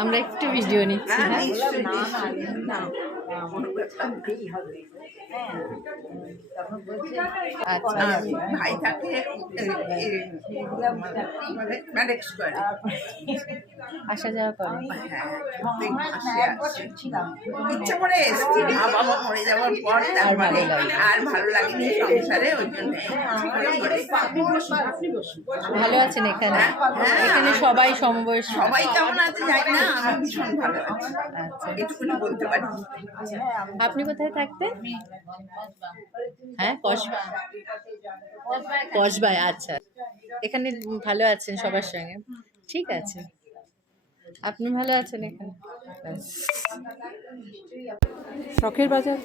আমরা একটু ভিডিও নিচ্ছি। হ্যাঁ আচ্ছা ভাই থাকে আসা যাওয়া করে। ইচ্ছা করে এসেছি, মা বাবা মরে যাওয়ার পর তারপরে আর ভালো লাগেনি সংসারে, ওই জন্য। ভালো আছেন এখানে? এখানে সবাই সমবয়সী? সবাই কেমন আছে জানি না, আমি ভীষণ ভালো আছি, আচ্ছা এটুকুনি বলতে পারি। আপনি কোথায় থাকতেন? হ্যাঁ কসবায়। আচ্ছা এখানে ভালো আছেন সবার সঙ্গে? ঠিক আছে, আপনি ভালো আছেন এখানে? শখের বাজার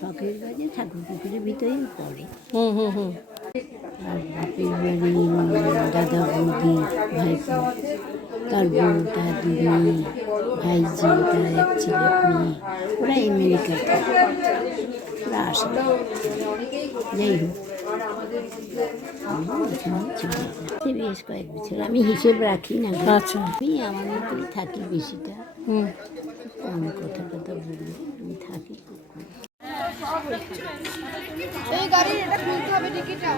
শখের বাজার ঠাকুরপুকুরের ভিতরেই পড়ে। হুম আর বাপের বাড়ি দাদা বৌদি ভাইপো, তার বউ, তার দুই মেয়ে, ভাইজি, তার এক ছেলে মেয়ে, ওরা আমেরিকায় থাকে, ওরা আসে। যাই হোক বেশ কয়েক বছর আমি হিসেব রাখি না। আচ্ছা আমি আমার মতোই থাকি বেশিটা, কম কথা বলি, আমি থাকি খুব কম। এই গাড়ির এটা খুলতে হবে টিকিটটা।